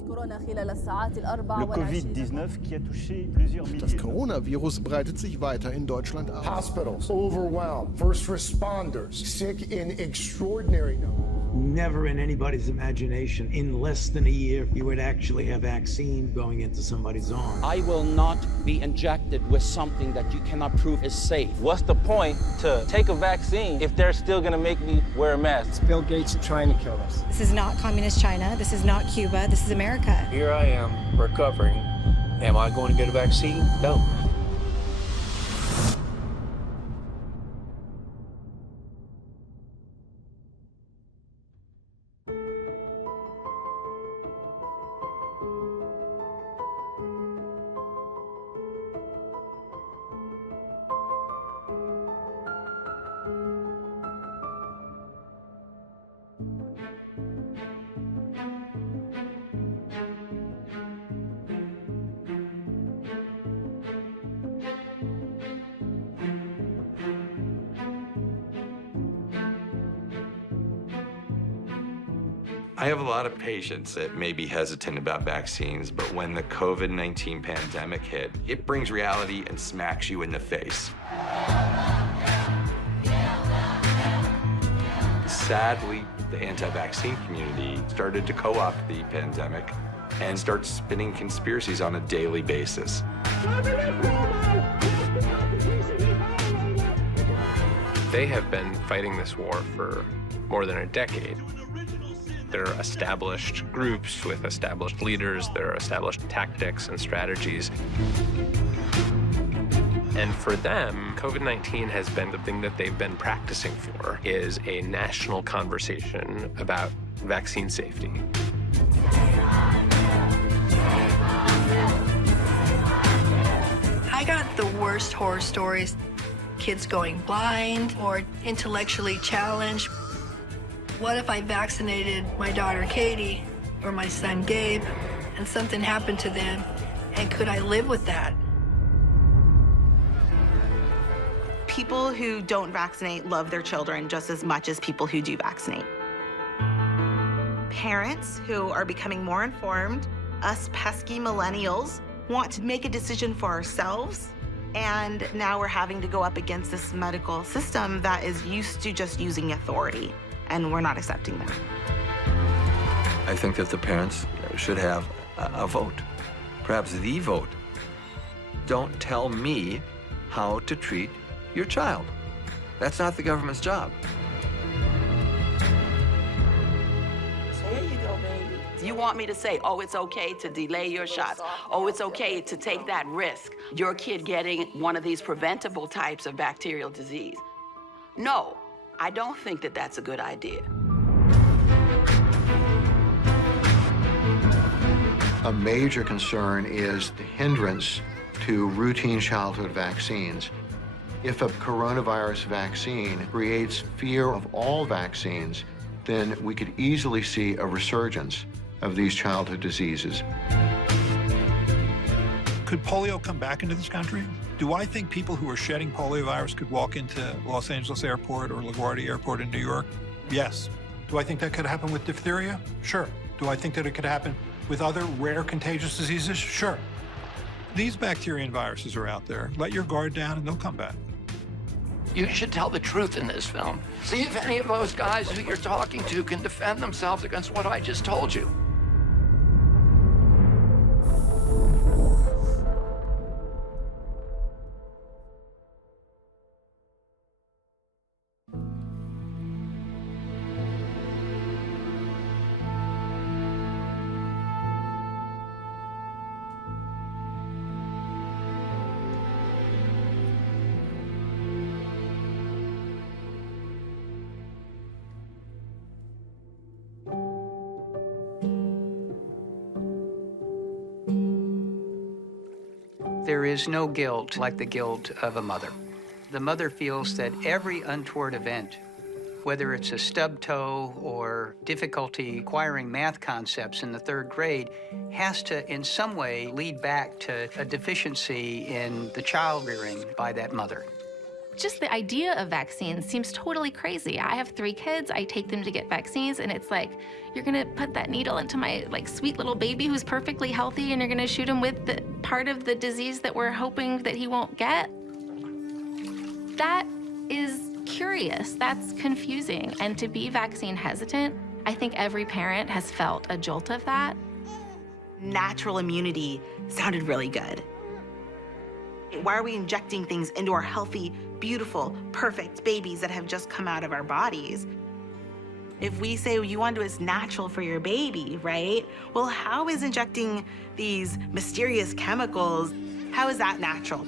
Le Covid-19 qui a touché plusieurs milliers. Das Coronavirus breitet sich weiter in Deutschland aus. Hospitals overwhelmed, first responders sick in extraordinary numbers. Never in anybody's imagination, in less than a year, you would actually have vaccine going into somebody's arm. I will not be injected with something that you cannot prove is safe. What's the point to take a vaccine if they're still gonna make me wear a mask? It's Bill Gates trying to kill us. This is not communist China. This is not Cuba. This is America. Here I am, recovering. Am I going to get a vaccine? No. I have a lot of patients that may be hesitant about vaccines, but when the COVID-19 pandemic hit, it brings reality and smacks you in the face. Sadly, the anti-vaccine community started to co-opt the pandemic and start spinning conspiracies on a daily basis. They have been fighting this war for more than a decade. There are established groups with established leaders. There are established tactics and strategies. And for them, COVID-19 has been the thing that they've been practicing for, is a national conversation about vaccine safety. I got the worst horror stories. Kids going blind or intellectually challenged. What if I vaccinated my daughter Katie or my son Gabe and something happened to them? And could I live with that? People who don't vaccinate love their children just as much as people who do vaccinate. Parents who are becoming more informed, us pesky millennials, want to make a decision for ourselves, and now we're having to go up against this medical system that is used to just using authority, and we're not accepting that. I think that the parents should have a vote, perhaps the vote. Don't tell me how to treat your child. That's not the government's job. There you go, baby. You want me to say, oh, it's okay to delay your shots. Oh, it's okay to take that risk. Your kid getting one of these preventable types of bacterial disease. No, I don't think that that's a good idea. A major concern is the hindrance to routine childhood vaccines. If a coronavirus vaccine creates fear of all vaccines, then we could easily see a resurgence of these childhood diseases. Could polio come back into this country? Do I think people who are shedding poliovirus could walk into Los Angeles Airport or LaGuardia Airport in New York? Yes. Do I think that could happen with diphtheria? Sure. Do I think that it could happen with other rare contagious diseases? Sure. These bacteria and viruses are out there. Let your guard down and they'll come back. You should tell the truth in this film. See if any of those guys who you're talking to can defend themselves against what I just told you. There is no guilt like the guilt of a mother. The mother feels that every untoward event, whether it's a stub toe or difficulty acquiring math concepts in the 3rd grade, has to in some way lead back to a deficiency in the child rearing by that mother. Just the idea of vaccines seems totally crazy. I have 3 kids, I take them to get vaccines, and it's like, you're gonna put that needle into my sweet little baby who's perfectly healthy, and you're gonna shoot him with the part of the disease that we're hoping that he won't get? That is curious, that's confusing. And to be vaccine hesitant, I think every parent has felt a jolt of that. Natural immunity sounded really good. Why are we injecting things into our healthy, beautiful, perfect babies that have just come out of our bodies? If we say you want to do what's natural for your baby, right? Well, how is injecting these mysterious chemicals, how is that natural?